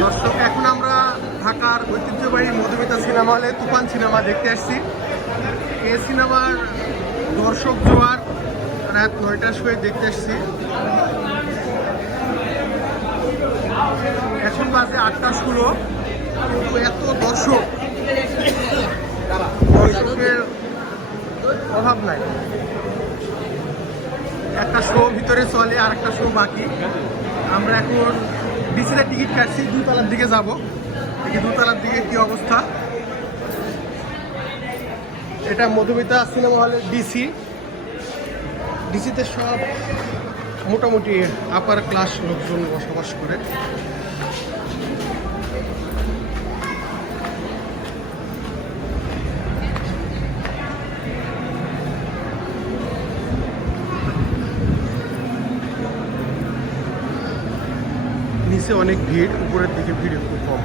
দর্শক, এখন আমরা ঢাকার ঐতিহ্যবাহী মধুমিতা সিনেমা হলে তুফান সিনেমা দেখতে আসছি। এই সিনেমার দর্শক জোয়ার রাত 9টার সময় দেখতে আসছি। এখন বাজে 8টা 16, কিন্তু এত দর্শকের অভাব নাই। একটা শো ভিতরে চলে আর একটা শো বাকি। আমরা এখন ডিসিতে টিকিট কাটছি, 2তলার দিকে যাব। দেখি 2তলার দিকে কি অবস্থা। এটা মধুমিতা সিনেমা হলের ডিসিতে সব মোটামুটি আপার ক্লাস লোকজন বসবাস করে। নিচে অনেক ভিড়, উপরের দিকে ভিড় একটু কম।